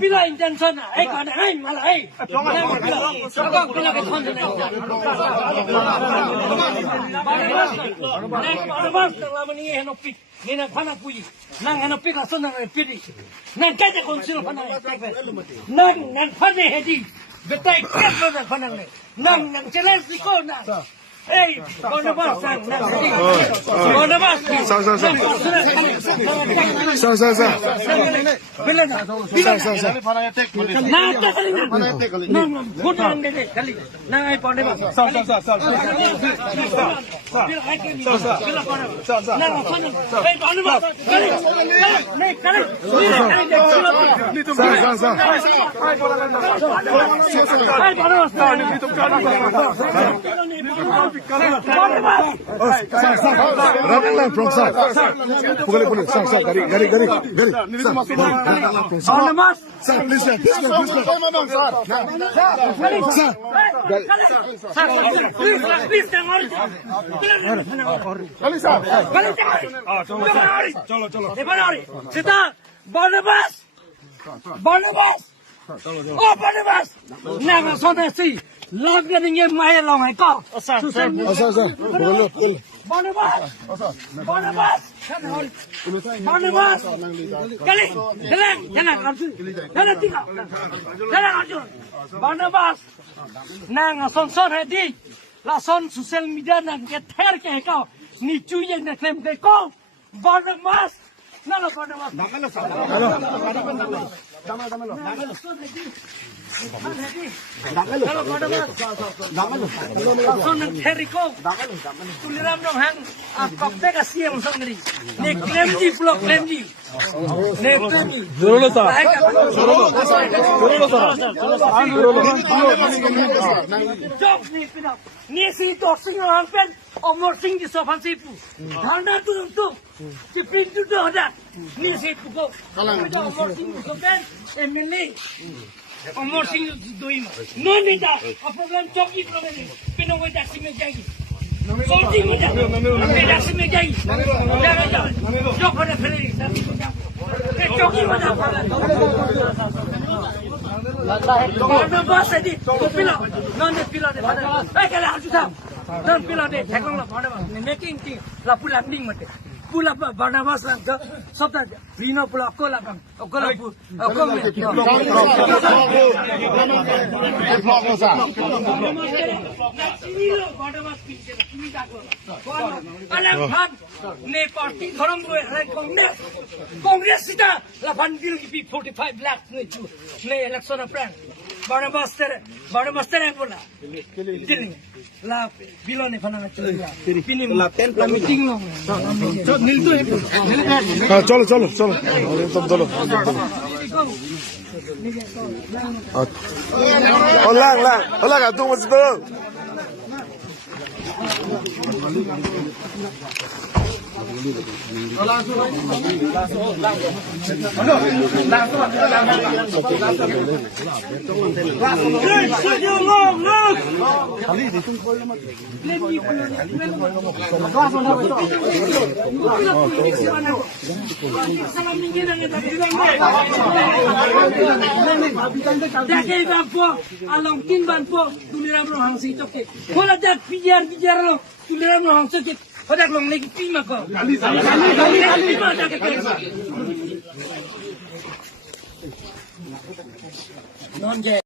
Pila intention, malah pila ke Nina pana puji, nang ano pika so nang pili, nang kaya konsil pana nang pana hedi, betai kaya nang pana nang jelas ko na. Hey, Barnabas, Ratang from sir. Boleh. Sir, gari. Sir, please. Barnabas. Nah, soalnya sih. Log getting in my long I call. Sir. Barnabas. Barnabas. Nang son ready. La son social media nang get hair ke kau. Ni cuy na claim ke kau. Barnabas. Nalo Barnabas. Son nang teriko. Tuliram dong hang. Kopte kasih yang song ni. Ne claim di vlog claim di. Ne claim di. Dulu sa. Job ni pinap. Ni si doxing orang pen. Omor sing di sopan sipu. Dhanda tu. Ki pintu tu ada. Ni sipu ko. Omor sing di sopan. Emily. Omor sing doim. No nida. A problem choki problem. Pino ko taxi me jagi. Sorti nida. Me taxi me jagi. Jangan. Jo pada ferry. Choki mana? Barnabas tadi. Pila. Non pila de. Kalau aku tahu. Non pila de. Thekong la Barnabas. Making thing la pula landing mate. Pula Barnabas la sabda Rino pula ko la bang. Ko la pu. Ko me. Barnabas pinche. Kimi ta ko. Alam khan ne party dharam ro Congress sita la bandil ki 45 lakh ne chu. Ne election plan. Barnabas tere bola. Dil la bilo ne phana chula. Pini la 10 la meeting lo. चलो चलो Hola, tú me estás. Along tin ban po tuliram ro hang si toke hola jak bijar lo tuliram ro hang se hodak long lagi pima ko kali non je